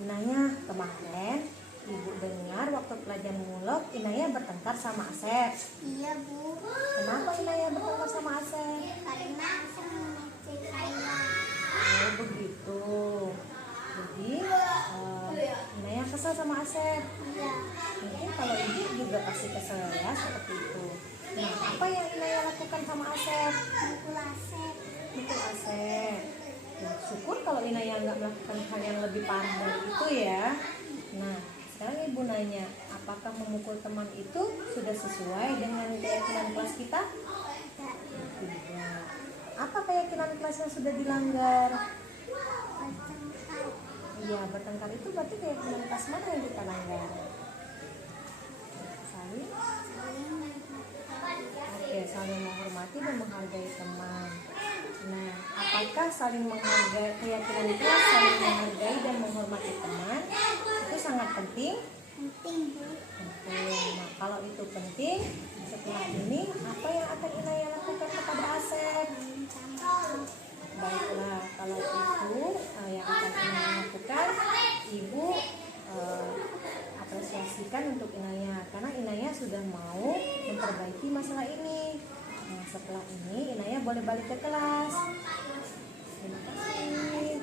Inaya, kemarin Ibu dengar waktu pelajaran mulok Inaya bertengkar sama Asep. Iya, Bu. Kenapa Inaya bertengkar sama Asep? Karena Asep mengecek saya. Oh begitu. Jadi Inaya kesel sama Asep. Iya. Mungkin kalau Ibu juga pasti kesel ya seperti itu. Nah, apa yang Inaya lakukan sama Asep? Mukul Asep. Mukul Asep. Nah, syukur kalau Inaya nggak melakukan hal yang lebih parah dari itu ya. Nah, sekarang Ibu nanya, apakah memukul teman itu sudah sesuai dengan keyakinan kelas kita? Tidak. Apa keyakinan kelas yang sudah dilanggar? Bertengkar. Iya, bertengkar itu berarti keyakinan kelas mana yang kita langgar? Saling? Oke, saling menghormati dan menghargai teman. Nah, apakah saling menghargai keyakinan kelas, saling menghargai dan menghormati teman itu sangat penting? Penting, Bu. Penting. Nah, kalau itu penting, setelah ini apa yang akan Inaya lakukan kepada Asep? Baiklah, kalau itu yang akan Inaya lakukan, Ibu apresiasikan untuk Inaya karena Inaya sudah mau memperbaiki masalah ini. Nah, setelah ini Inaya boleh balik ke kelas. Terima kasih.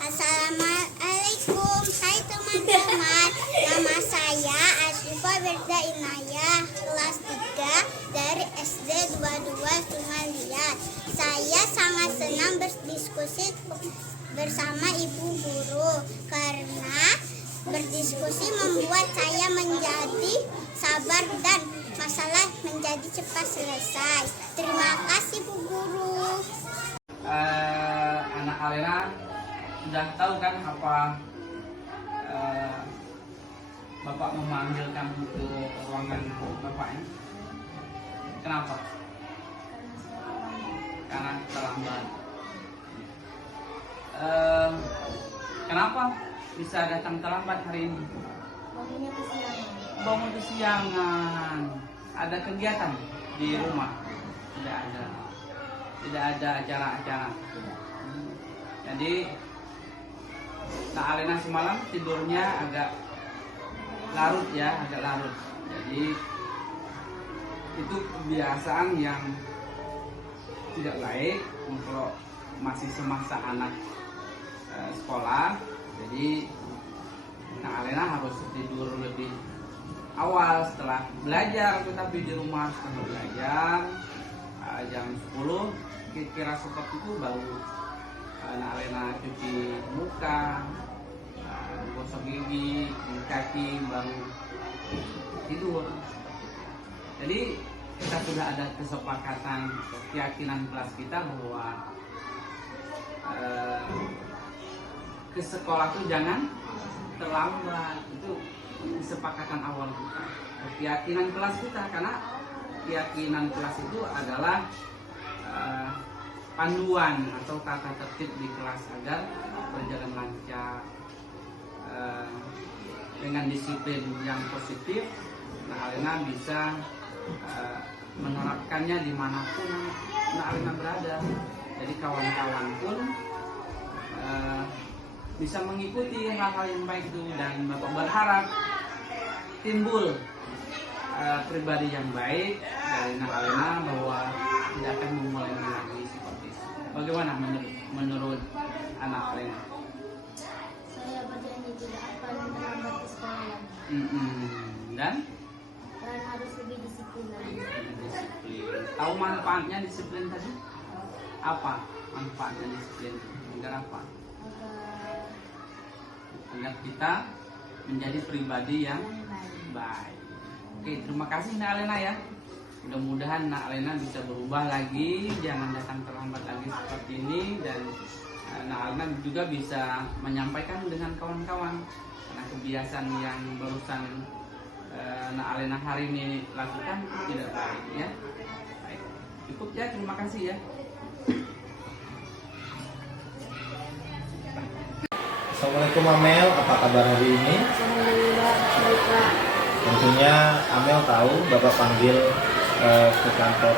Assalamualaikum. Hai teman-teman. Nama saya Asyifa Berda Inaya, kelas 3 dari SD 22 Sungai Liat. Saya sangat senang berdiskusi bersama ibu guru karena berdiskusi membuat saya menjadi sabar dan masalah menjadi cepat selesai. Terima kasih Bu Guru. Anak Alena sudah tahu kan apa Bapak memanggil kamu ke ruangan Bapaknya? Kenapa? Karena terlambat. Kenapa bisa datang terlambat hari ini? Bangunnya kesiangan. Bangun kesiangan. Ada kegiatan di rumah? Tidak ada. Tidak ada acara-acara. Jadi Nak Alena semalam tidurnya agak larut ya, agak larut. Jadi itu kebiasaan yang tidak baik untuk masih semasa anak sekolah. Jadi Nak Alena harus tidur lebih awal setelah belajar, tetapi di rumah setelah belajar jam 10 kira-kira seperti itu baru Nak Alena cuci muka, gosok gigi, kaki, baru tidur. Jadi kita sudah ada kesepakatan, keyakinan kelas kita bahwa ke sekolah itu jangan terlambat. Itu kesepakatan awal kita, keyakinan kelas kita, karena keyakinan kelas itu adalah panduan atau tata tertib di kelas agar berjalan lancar dengan disiplin yang positif. Nah, Alena bisa menerapkannya dimanapun Nah Alena berada. Jadi kawan-kawan pun bisa mengikuti hal-hal yang baik itu, dan Bapak berharap timbul pribadi yang baik dari Nak Alena bahwa tidak akan memulai lagi seperti itu. Bagaimana menurut anak Alena? Saya berjanji tidak akan terlambat ke sekolah lagi. Dan Harus lebih disiplin lagi. disiplin. Tahu manfaatnya disiplin tadi? Apa manfaatnya disiplin? Agar apa? Agar kita menjadi pribadi yang baik. Oke, terima kasih Nak Alena ya. Mudah-mudahan Nak Alena bisa berubah lagi, jangan datang terlambat lagi seperti ini, dan Nak Alena juga bisa menyampaikan dengan kawan-kawan, karena kebiasaan yang barusan Nak Alena hari ini lakukan tidak baik ya. Baik. Cukup ya, terima kasih ya. Assalamualaikum Amel, apa kabar hari ini? Alhamdulillah, baik Pak. Tentunya Amel tahu Bapak panggil ke kantor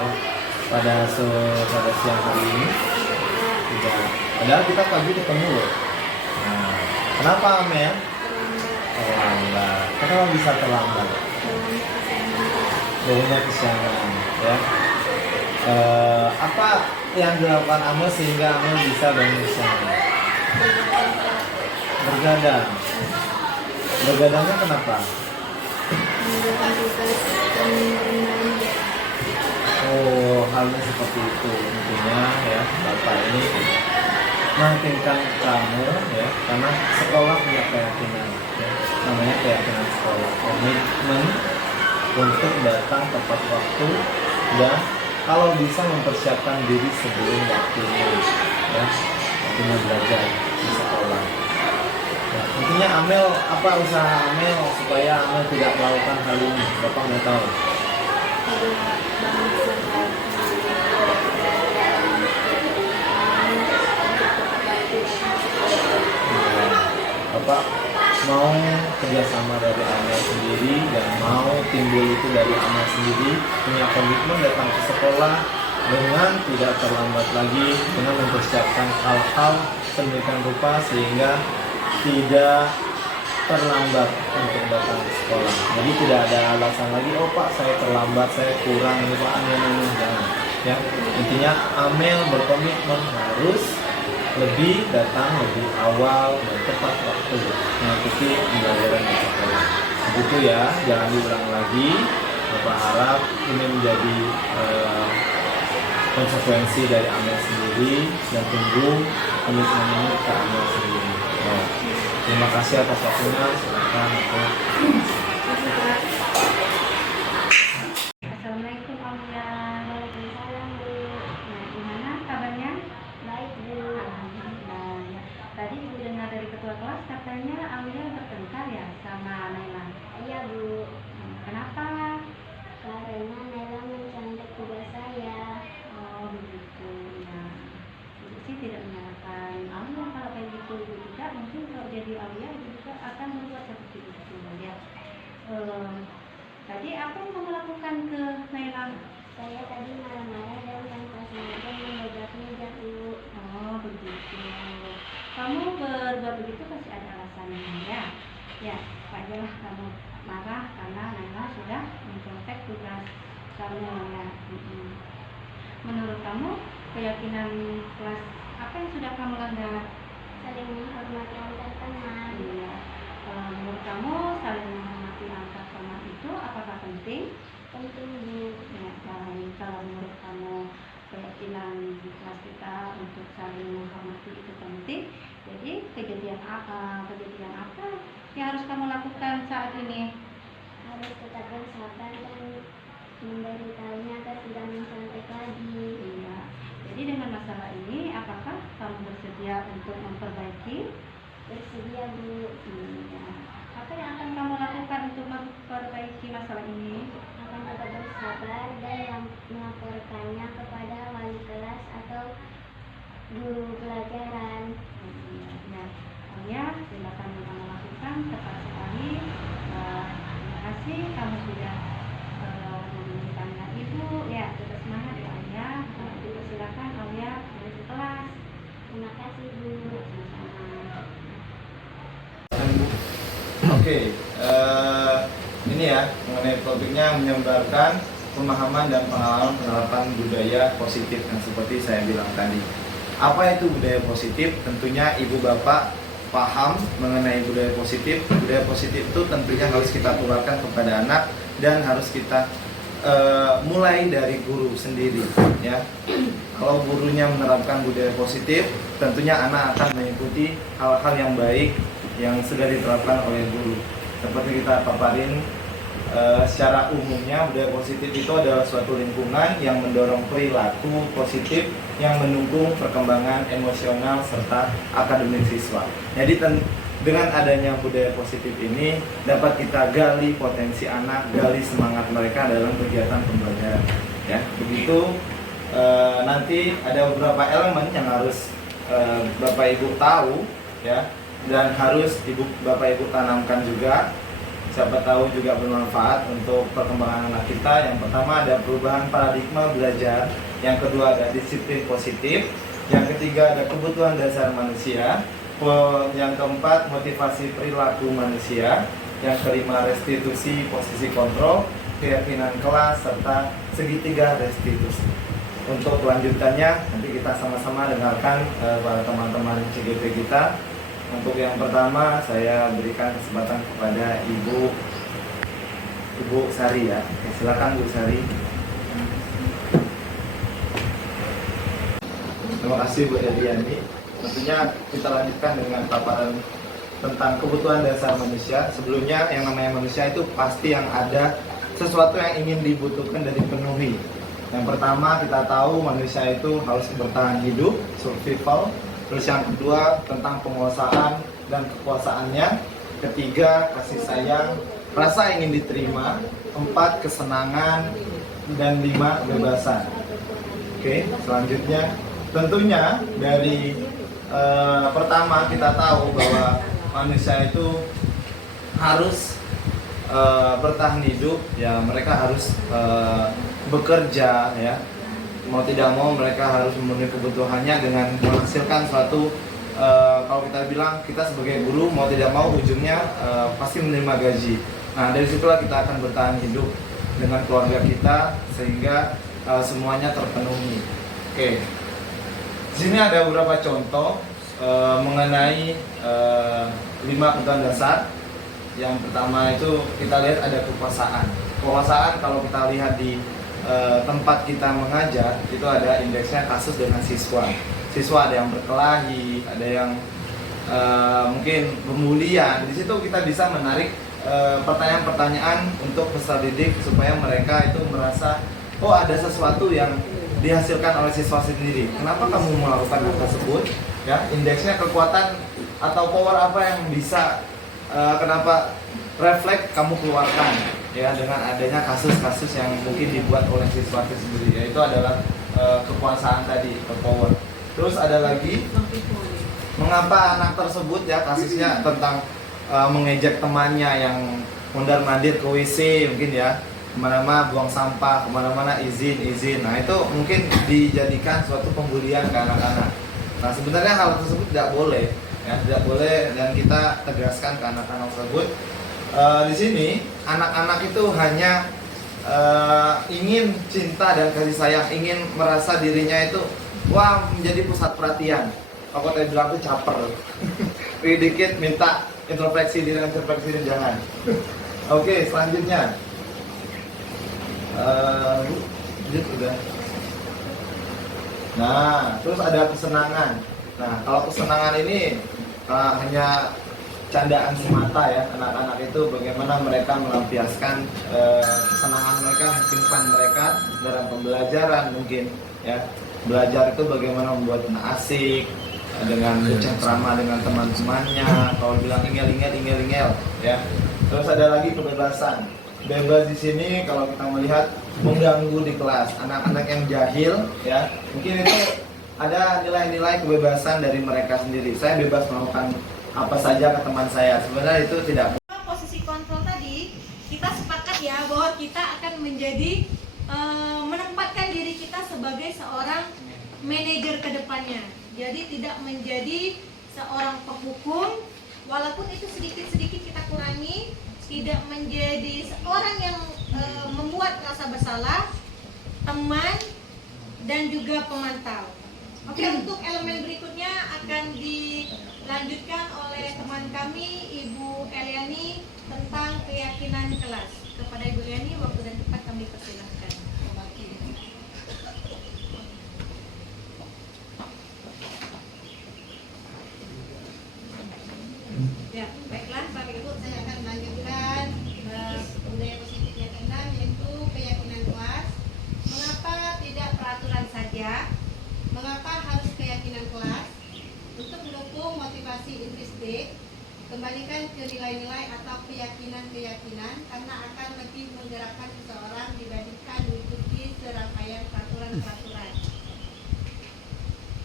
pada siang hari ini. Tidak. Padahal kita pagi ketemu loh. Nah, Kenapa Amel? Terlambat. Kenapa bisa terlambat? Baunya kesiangan, ya. Apa yang dilakukan Amel sehingga Amel bisa bangun kesiangan? Bergadang. Bergadangnya kenapa? Oh, halnya seperti itu intinya ya. Bapak ini meyakinkan kamu ya, karena sekolah punya keyakinan ya. Namanya keyakinan sekolah, komitmen untuk datang tepat waktu dan kalau bisa mempersiapkan diri sebelum waktunya ya, waktunya belajar di sekolah ya. Intinya Amel, apa usaha Amel supaya Amel tidak melakukan hal ini? Bapak mau tahu. Bapak mau kerjasama dari Amel sendiri dan mau timbul itu dari Amel sendiri, punya komitmen datang ke sekolah dengan tidak terlambat lagi, dengan mempersiapkan hal-hal sedemikian rupa sehingga tidak terlambat untuk datang ke sekolah. Jadi tidak ada alasan lagi, oh Pak saya terlambat, saya kurang ini Pak, ini jangan. Ya, intinya Amel berkomitmen harus lebih datang lebih awal dan tepat waktu mengikuti pembelajaran di sekolah. Begitu ya, jangan diulang lagi. Bapak harap ini menjadi konsekuensi dari Amel sendiri dan tunggu komitmen ini ke Amel sendiri. Nah, terima kasih atas waktunya. Silakan. Assalamualaikum Aulia. Waalaikumsalam, Bu. Nah, gimana kabarnya? Baik, Bu. Alhamdulillah ya. Tadi Bu dengar dari ketua kelas katanya Aulia bertengkar ya sama Naila. Iya, Bu. Kenapa? Karena Nela mencontek tugas saya. Oh begitu ya. Ibu sih tidak menyalahkan Aulia kalau kayak gitu. Ibu juga mungkin kalau jadi Aulia ibu juga akan membuat seperti itu ya. Tadi apa yang kamu lakukan ke Naila? Saya tadi marah-marah dan tanpa sengaja mendobrak meja, Bu. Oh begitu. Kamu berbuat begitu pasti ada alasannya ya. Ya, wajarlah kamu marah karena Naila sudah mencontek tugas kamu ya. Menurut kamu keyakinan kelas apa yang sudah kamu langgar? Saling menghormati antar teman. Iya. Menurut kamu saling menghormati antar teman itu apakah penting? Penting, Bu. Ya, baik. Kalau menurut kamu keyakinan di kelas kita untuk saling menghormati itu penting, jadi kejadian apa yang harus kamu lakukan saat ini? Harus tetap bersabar dan memberitahunya agar tidak mencontek lagi. Iya. Jadi dengan masalah ini, apakah kamu bersedia untuk memperbaiki? Bersedia, Bu. Iya. Apa yang akan kamu lakukan untuk memperbaiki masalah ini? Akan tetap bersabar dan melaporkannya kepada wali kelas atau guru pelajaran. Ya, ya, silakan kamu lakukan tepat sekali. Terima kasih kamu sudah meminta ibu. Ya, tetap semangat ya Aulia. Silakan Aulia balik ke kelas. Terima kasih, Bu. Oke, ini ya mengenai topiknya menyebarkan pemahaman dan pengalaman penerapan budaya positif yang seperti saya bilang tadi. Apa itu budaya positif? Tentunya ibu bapak paham mengenai budaya positif. Budaya positif itu tentunya harus kita tularkan kepada anak dan harus kita mulai dari guru sendiri ya. Kalau gurunya menerapkan budaya positif, tentunya anak akan mengikuti hal-hal yang baik yang sudah diterapkan oleh guru. Seperti kita paparin secara umumnya, budaya positif itu adalah suatu lingkungan yang mendorong perilaku positif yang mendukung perkembangan emosional serta akademik siswa. Jadi dengan adanya budaya positif ini dapat kita gali potensi anak, gali semangat mereka dalam kegiatan pembelajaran. Ya, begitu nanti ada beberapa elemen yang harus Bapak Ibu tahu ya, dan harus Bapak Ibu tanamkan juga. Siapa tahu juga bermanfaat untuk perkembangan anak kita. Yang pertama ada perubahan paradigma belajar, yang kedua ada disiplin positif, yang ketiga ada kebutuhan dasar manusia, Yang keempat, motivasi perilaku manusia. Yang kelima, restitusi posisi kontrol, keyakinan kelas, serta segitiga restitusi. Untuk kelanjutannya nanti kita sama-sama dengarkan para teman-teman CGP kita. Untuk yang pertama saya berikan kesempatan kepada Ibu Sari ya. Oke, silakan Bu Sari. Terima kasih Bu Eliani. Tentunya kita lanjutkan dengan paparan tentang kebutuhan dasar manusia. Sebelumnya yang namanya manusia itu pasti yang ada sesuatu yang ingin dibutuhkan dan dipenuhi. Yang pertama kita tahu manusia itu harus bertahan hidup, survival. Terus yang kedua tentang penguasaan dan kekuasaannya. Ketiga, kasih sayang, rasa ingin diterima. 4, kesenangan. Dan 5, kebebasan. Oke, selanjutnya tentunya dari pertama kita tahu bahwa manusia itu harus bertahan hidup, ya mereka harus bekerja, ya mau tidak mau mereka harus memenuhi kebutuhannya dengan menghasilkan suatu kalau kita bilang kita sebagai guru mau tidak mau ujungnya pasti menerima gaji. Nah dari situlah kita akan bertahan hidup dengan keluarga kita sehingga semuanya terpenuhi. Oke, di sini ada beberapa contoh mengenai 5 kebutuhan dasar. Yang pertama itu kita lihat ada kekuasaan. Kekuasaan kalau kita lihat di tempat kita mengajar itu ada indeksnya kasus dengan siswa. Siswa ada yang berkelahi, ada yang mungkin pembulian. Di situ kita bisa menarik pertanyaan-pertanyaan untuk peserta didik supaya mereka itu merasa oh ada sesuatu yang dihasilkan oleh siswa sendiri. Kenapa kamu melakukan hal tersebut? Ya, indeksnya kekuatan atau power apa yang bisa kenapa refleks kamu keluarkan ya dengan adanya kasus-kasus yang mungkin dibuat oleh siswa itu sendiri, yaitu adalah kekuasaan tadi, power. Terus ada lagi mengapa anak tersebut ya kasusnya tentang mengejek temannya yang mondar-mandir ke WC mungkin ya, kemana-mana buang sampah, kemana-mana izin. Nah itu mungkin dijadikan suatu pembulian ke anak-anak. Nah sebenarnya hal tersebut tidak boleh, ya tidak boleh dan kita tegaskan ke anak-anak tersebut. Di sini anak-anak itu hanya ingin cinta dan kasih sayang, ingin merasa dirinya itu wah menjadi pusat perhatian. Aku tadi bilang itu caper. Dikit minta introspeksi diri dan introspeksi diri jangan. Oke, selanjutnya. Udah. Nah, terus ada kesenangan. Nah, kalau kesenangan ini hanya candaan semata ya, anak-anak itu bagaimana mereka melampiaskan kesenangan mereka, kehidupan mereka dalam pembelajaran mungkin ya. Belajar itu bagaimana membuat asik dengan bercengkrama dengan teman-temannya. Kalau bilang ingel ya. Terus ada lagi kebebasan. Bebas di sini kalau kita melihat mengganggu di kelas, anak-anak yang jahil ya, mungkin itu ada nilai-nilai kebebasan dari mereka sendiri. Saya bebas melakukan apa saja ke teman saya. Sebenarnya itu tidak. Posisi kontrol tadi kita sepakat ya bahwa kita akan menjadi menempatkan diri kita sebagai seorang manajer ke depannya. Jadi tidak menjadi seorang penghukum, walaupun itu sedikit-sedikit kita kurangi. Tidak menjadi seorang yang membuat rasa bersalah, teman, dan juga pemantau. Oke, untuk elemen berikutnya akan dilanjutkan oleh teman kami, Ibu Eliani, tentang keyakinan kelas. Kepada Ibu Eliani, waktu dan tempat kami persilahkan. Ya, baiklah Bapak Ibu, saya akan melanjutkan budaya positif yang keenam, yaitu keyakinan kelas. Mengapa tidak peraturan saja? Mengapa harus keyakinan kelas? Untuk mendukung motivasi intrinsik, kembalikan ke nilai-nilai atau keyakinan-keyakinan karena akan lebih menggerakkan seseorang dibandingkan mengikuti serangkaian peraturan-peraturan.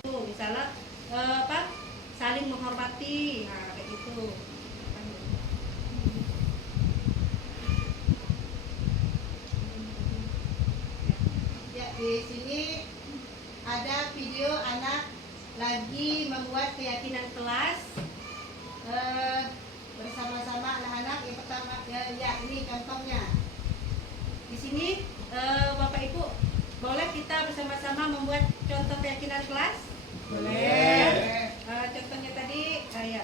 Misalnya saling menghormati, nah kayak gitu. Ya, di sini ada video anak lagi membuat keyakinan kelas. bersama-sama anak-anak. Yang pertama ya ini contohnya. Di sini Bapak Ibu boleh kita bersama-sama membuat contoh keyakinan kelas? Boleh. Contohnya tadi ya.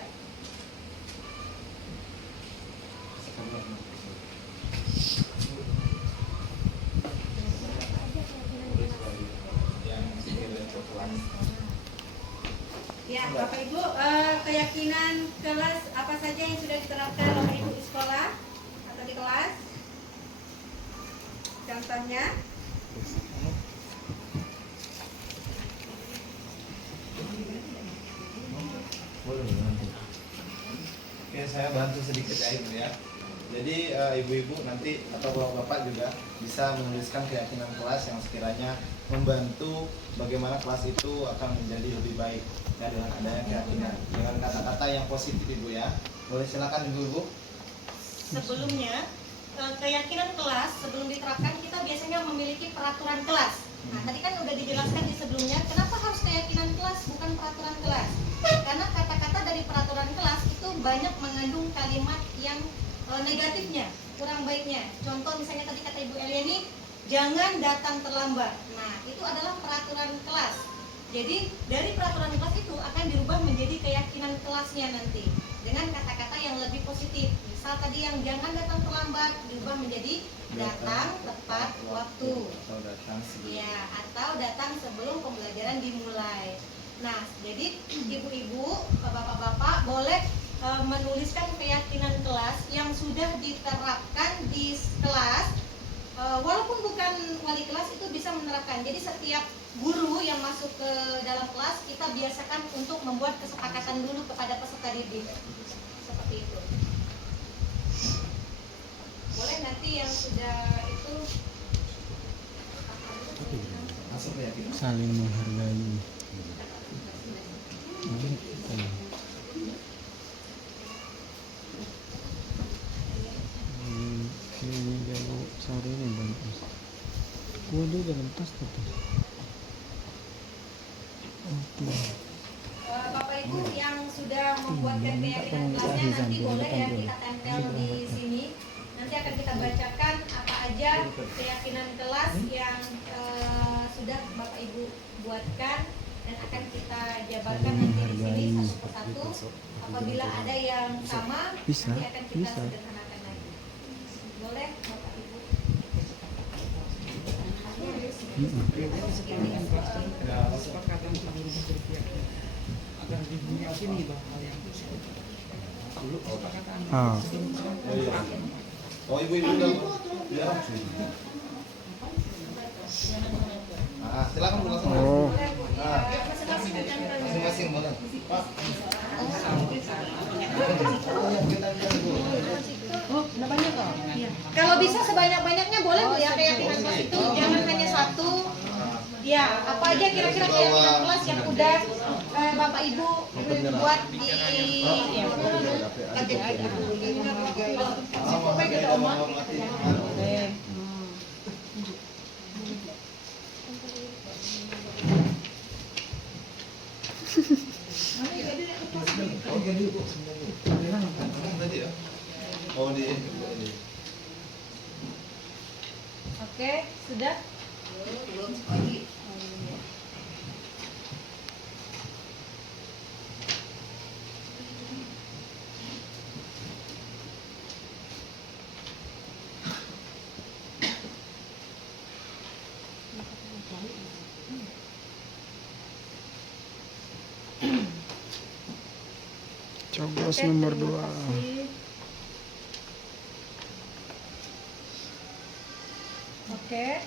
Ya, Bapak Ibu, keyakinan kelas apa saja yang sudah diterapkan Bapak Ibu di sekolah atau di kelas? Contohnya? Boleh nanti. Oke, saya bantu sedikit ya Ibu ya. Jadi ibu-ibu nanti atau bapak-bapak juga bisa menuliskan keyakinan kelas yang sekiranya membantu bagaimana kelas itu akan menjadi lebih baik ya, dengan adanya keyakinan dengan kata-kata yang positif Ibu ya. Boleh silakan ibu-ibu. Sebelumnya, keyakinan kelas sebelum diterapkan kita biasanya memiliki peraturan kelas. Nah, tadi kan udah dijelaskan di sebelumnya, kenapa harus keyakinan kelas bukan peraturan kelas? Karena kata-kata dari peraturan kelas itu banyak mengandung kalimat yang negatifnya, kurang baiknya. Contoh misalnya tadi kata Ibu Eliani, jangan datang terlambat. Nah, itu adalah peraturan kelas. Jadi dari peraturan kelas itu akan dirubah menjadi keyakinan kelasnya nanti dengan kata-kata yang lebih positif. Misal tadi yang jangan datang terlambat dirubah menjadi datang tepat waktu. Atau datang sebelum. Ya, atau datang sebelum pembelajaran dimulai. Nah, jadi ibu-ibu, bapak-bapak boleh menuliskan keyakinan kelas yang sudah diterapkan di kelas. Walaupun bukan wali kelas itu bisa menerapkan. Jadi setiap guru yang masuk ke dalam kelas kita biasakan untuk membuat kesepakatan dulu kepada peserta didik. Seperti itu. Boleh nanti yang sudah itu Masuk keyakinan. Saling menghargai. Ini kalau sore ini banyak. Gua dulu dalam tas tuh. Bapak Ibu yang sudah membuatkan keyakinan kelasnya nanti boleh ya kita tempel di sini. Nanti akan kita bacakan apa aja keyakinan kelas yang sudah Bapak Ibu buatkan dan akan kita jabarkan nanti di sini satu persatu. Apabila ada yang sama, nanti akan kita sederhanakan lagi. Boleh Bapak Ibu? Ah. Oh ibu-ibu dong. Ya. Silakan langsung. Oh. Masing-masing boleh. Pak. Kalau bisa sebanyak-banyaknya boleh Bu ya keyakinan kelas itu, jangan hanya satu. Ya, apa aja kira-kira keyakinan kelas yang udah Bapak Ibu buat di Oke, sudah? Belum lagi. Coblos nomor 2. Oke,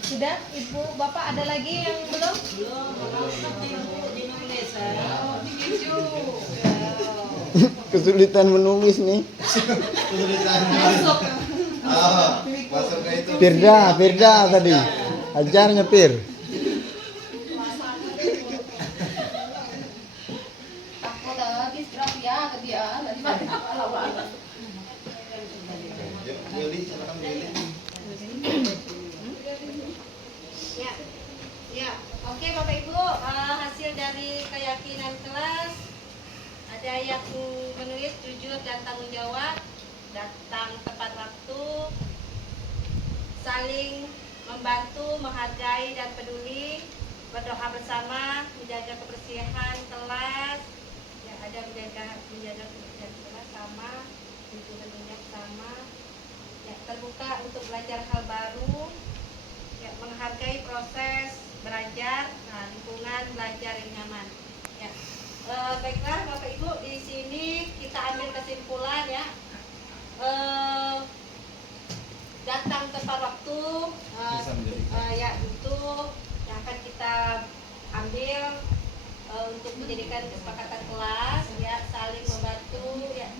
sudah Ibu Bapak ada lagi yang belum? Kesulitan menulis nih. Kesulitan. Masuk ke itu. Firda tadi. Ajarnya Fir. Yuli, silakan Yuli. Ya, oke Bapak Ibu, hasil dari keyakinan kelas Ada yang menulis jujur dan tanggung jawab, datang tepat waktu, saling membantu, menghargai dan peduli, berdoa bersama, menjaga kebersihan kelas, ya ada menjaga kebersihan kelas sama, lingkungan sama, ya terbuka untuk belajar hal baru, ya menghargai proses belajar, nah, lingkungan belajar yang nyaman. Ya. Baiklah Bapak Ibu, di sini kita ambil kesimpulan ya. Datang tepat waktu, ya itu yang akan kita ambil untuk menjadikan kesepakatan kelas, ya saling membantu, ya.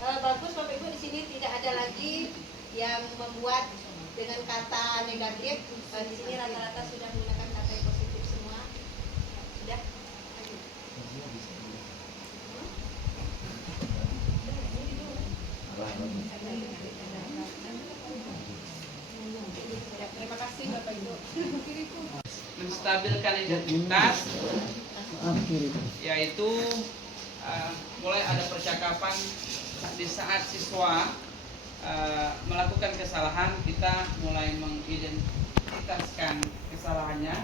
Bagus Bapak Ibu, di sini tidak ada lagi yang membuat dengan kata negatif. Di sini rata-rata sudah menggunakan kata yang positif semua. Ya, sudah. Ya, terima kasih Bapak Ibu. Menstabilkan identitas, yaitu mulai ada percakapan di saat siswa melakukan kesalahan, kita mulai mengidentitaskan kesalahannya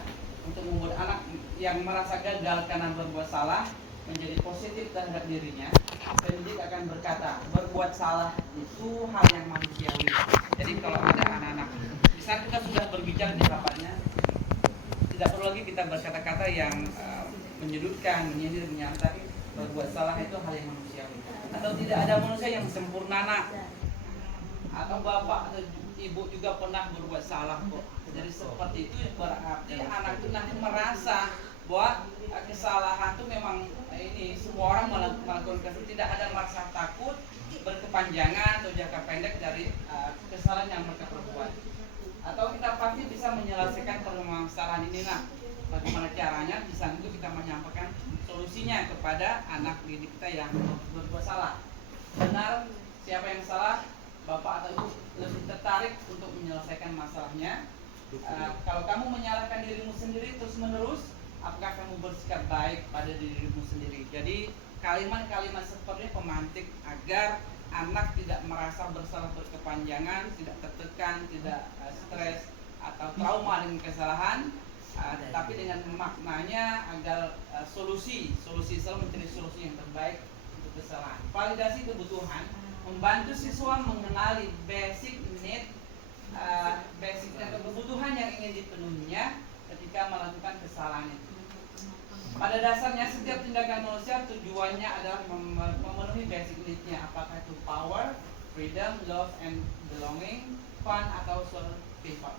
untuk membuat anak yang merasa gagal karena berbuat salah menjadi positif terhadap dirinya. Pendidik akan berkata, berbuat salah itu hal yang manusiawi. Jadi kalau ada anak-anak, di saat kita sudah berbicara di hadapannya, tidak perlu lagi kita berkata-kata yang menyudutkan, menyindir, tapi berbuat salah itu hal yang manusiawi. Atau tidak ada manusia yang sempurna, nak. Atau bapak atau ibu juga pernah berbuat salah kok. Jadi seperti itu berarti anak itu nanti merasa bahwa kesalahan itu memang ini semua orang melakukan kesalahan, tidak ada merasa takut berkepanjangan atau jangka pendek dari kesalahan yang mereka perbuat. Atau kita pasti bisa menyelesaikan permasalahan ini, nak. Bagaimana caranya? Di sana itu kita menyampaikan solusinya kepada anak didik kita yang berbuat salah. Benar siapa yang salah? Bapak atau ibu lebih tertarik untuk menyelesaikan masalahnya. Kalau kamu menyalahkan dirimu sendiri terus-menerus, apakah kamu bersikap baik pada dirimu sendiri? Jadi kalimat-kalimat seperti ini pemantik agar anak tidak merasa bersalah berkepanjangan, tidak tertekan, tidak stres atau trauma dengan kesalahan, tetapi dengan maknanya agar solusi selalu mencari solusi yang terbaik untuk kesalahan. Validasi kebutuhan, membantu siswa mengenali basic need, basic dan kebutuhan yang ingin dipenuhinya ketika melakukan kesalahan itu. Pada dasarnya setiap tindakan manusia tujuannya adalah memenuhi basic need-nya, apakah itu power, freedom, love and belonging, fun atau survival.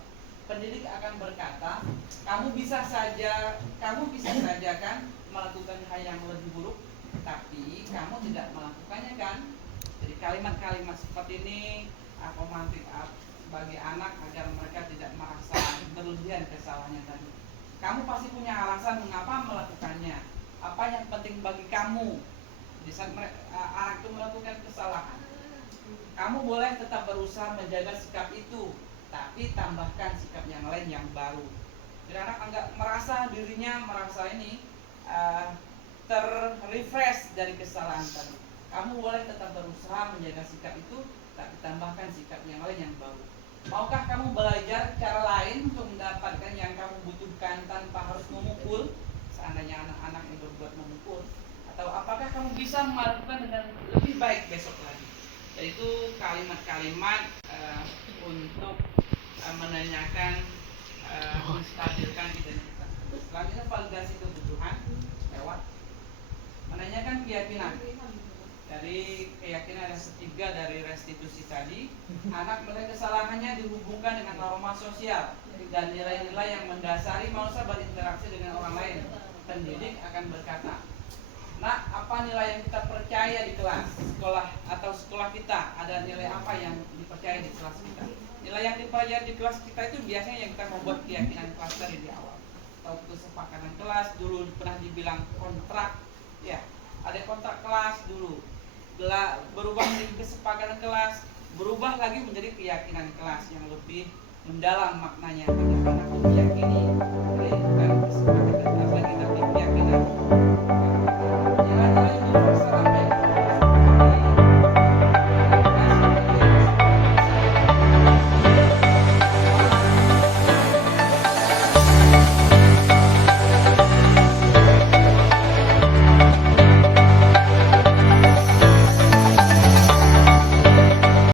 Pendidik akan berkata, kamu bisa saja kan melakukan hal yang lebih buruk, tapi kamu tidak melakukannya kan? Jadi kalimat-kalimat seperti ini pemantik bagi anak agar mereka tidak merasa berlebihan kesalahannya tadi. Kamu pasti punya alasan mengapa melakukannya. Apa yang penting bagi kamu di saat anak itu melakukan kesalahan? Kamu boleh tetap berusaha menjaga sikap itu, tapi tambahkan sikap yang lain yang baru. Jadi anak enggak merasa dirinya terrefresh dari kesalahan tadi. Kamu boleh tetap berusaha menjaga sikap itu, tapi tambahkan sikap yang lain yang baru. Maukah kamu belajar cara lain untuk mendapatkan yang kamu butuhkan tanpa harus memukul? Seandainya anak-anak yang berbuat memukul. Atau apakah kamu bisa melakukan dengan lebih baik besok lagi? Yaitu kalimat-kalimat untuk menanyakan, menstabilkan identitas. Selanjutnya validasi kebutuhan lewat menanyakan keyakinan. Dari keyakinan ada ketiga dari restitusi tadi, anak melihat kesalahannya dihubungkan dengan norma sosial dan nilai-nilai yang mendasari manusia berinteraksi dengan orang lain. Pendidik akan berkata, nah, apa nilai yang kita percaya di kelas, sekolah atau sekolah kita? Ada nilai apa yang dipercaya di kelas kita? Nilai yang dipercaya di kelas kita itu biasanya yang kita membuat keyakinan kelas tadi di awal. Atau kesepakatan kelas, dulu pernah dibilang kontrak, ya, ada kontrak kelas dulu. Berubah menjadi kesepakatan kelas, berubah lagi menjadi keyakinan kelas yang lebih mendalam maknanya. Bagaimana aku meyakini